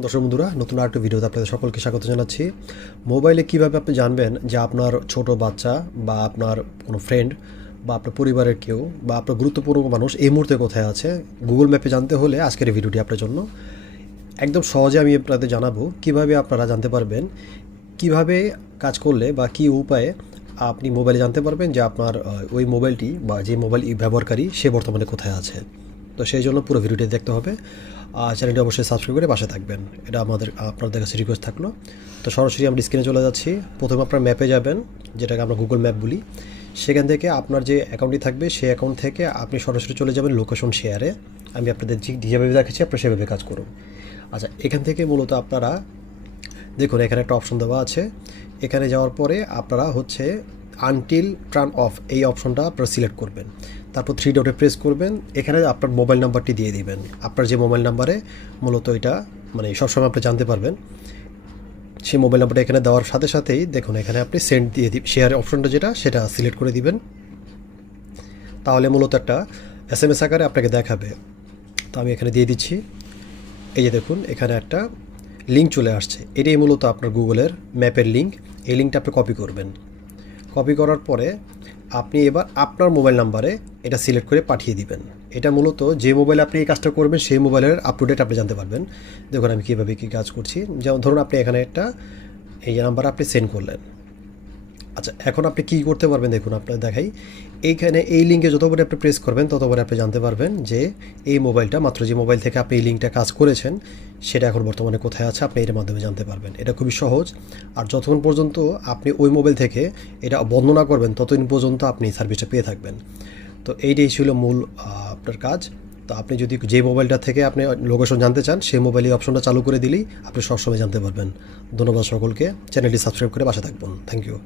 দর্শক বন্ধুরা, নতুন আরেকটা ভিডিওতে আপনাদের সকলকে স্বাগত জানাচ্ছি। মোবাইলে কিভাবে আপনি জানবেন যে আপনার ছোট বাচ্চা বা আপনার কোনো ফ্রেন্ড বা আপনার পরিবারের কেউ বা আপনার গুরুত্বপূর্ণ মানুষ এই মুহূর্তে কোথায় আছে গুগল ম্যাপে জানতে হলে আজকের এই ভিডিওটি আপনার জন্য। একদম সহজে আমি আপনাদের জানাবো কিভাবে আপনারা জানতে পারবেন, কিভাবে কাজ করলে বা কী উপায়ে আপনি মোবাইলে জানতে পারবেন যে আপনার ওই মোবাইলটি বা যে মোবাইল ব্যবহারকারী সে বর্তমানে কোথায় আছে। তো সেই জন্য পুরো ভিডিওটি দেখতে হবে। চ্যানেলটি অবশ্যই সাবস্ক্রাইব করে পাশে থাকবেন, এটা আপনাদের কাছে রিকোয়েস্ট থাকলো। তো সরাসরি আমরা স্ক্রিনে চলে যাচ্ছি। প্রথমে আপনার ম্যাপে যাবেন, যেটাকে আমরা গুগল ম্যাপ বলি। সেখান থেকে আপনার যে অ্যাকাউন্টটি থাকবে সেই অ্যাকাউন্ট থেকে আপনি সরাসরি চলে যাবেন লোকেশন শেয়ারে। আমি আপনাদের যেভাবে দেখাচ্ছি আপনারা সেভাবে কাজ করুন। আচ্ছা, এখান থেকে মূলত আপনারা দেখুন এখানে একটা অপশন দেওয়া আছে। এখানে যাওয়ার পরে আপনারা হচ্ছে আনটিল টার্ন অফ এই অপশনটা আপনারা সিলেক্ট করবেন। তারপর 3 ডটে প্রেস করবেন। এখানে আপনার মোবাইল নাম্বারটি দিয়ে দিবেন, আপনার যে মোবাইল নাম্বারে মূলত এটা মানে সবসময় আপনি জানতে পারবেন। সেই মোবাইল নাম্বারটা এখানে দেওয়ার সাথে সাথেই দেখুন এখানে আপনি সেন্ড দিয়ে শেয়ার অপশনটা যেটা সেটা সিলেক্ট করে দিবেন। তাহলে মূলত একটা SMS আকারে আপনাকে দেখাবে। তো আমি এখানে দিয়ে দিচ্ছি। এই যে দেখুন এখানে একটা লিঙ্ক চলে আসছে, এটাই মূলত আপনার গুগলের ম্যাপের লিঙ্ক। এই লিঙ্কটা আপনি কপি করবেন। কপি করার পরে আপনি এবার আপনার মোবাইল নাম্বারে এটা সিলেক্ট করে পাঠিয়ে দিবেন। এটা মূলত যে মোবাইলে আপনি এই কাজটা করবেন সেই মোবাইলের আপ টু ডেট আপনি জানতে পারবেন। দেখুন আমি কীভাবে কী কাজ করছি। যেমন ধরুন আপনি এখানে একটা এই নাম্বার আপনি সেন্ড করলেন। আচ্ছা, এখন আপনি কী করতে পারবেন দেখুন আপনার দেখাই। এইখানে এই লিঙ্কে যতবার আপনি প্রেস করবেন ততবার আপনি জানতে পারবেন যে এই মোবাইলটা মাত্র যে মোবাইল থেকে আপনি এই লিঙ্কটা কাজ করেছেন সেটা এখন বর্তমানে কোথায় আছে আপনি এর মাধ্যমে জানতে পারবেন। এটা খুবই সহজ। আর যতক্ষণ পর্যন্ত আপনি ওই মোবাইল থেকে এটা বন্ধ না করবেন ততদিন পর্যন্ত আপনি সার্ভিসটা পেয়ে থাকবেন। তো এইটাই ছিল মূল আপনার কাজ। তো আপনি যদি যে মোবাইলটা থেকে আপনি লোকেশন জানতে চান সেই মোবাইলে অপশনটা চালু করে দিলেই আপনি সবসময় জানতে পারবেন। ধন্যবাদ সকলকে। চ্যানেলটি সাবস্ক্রাইব করে পাশে থাকবেন। Thank you.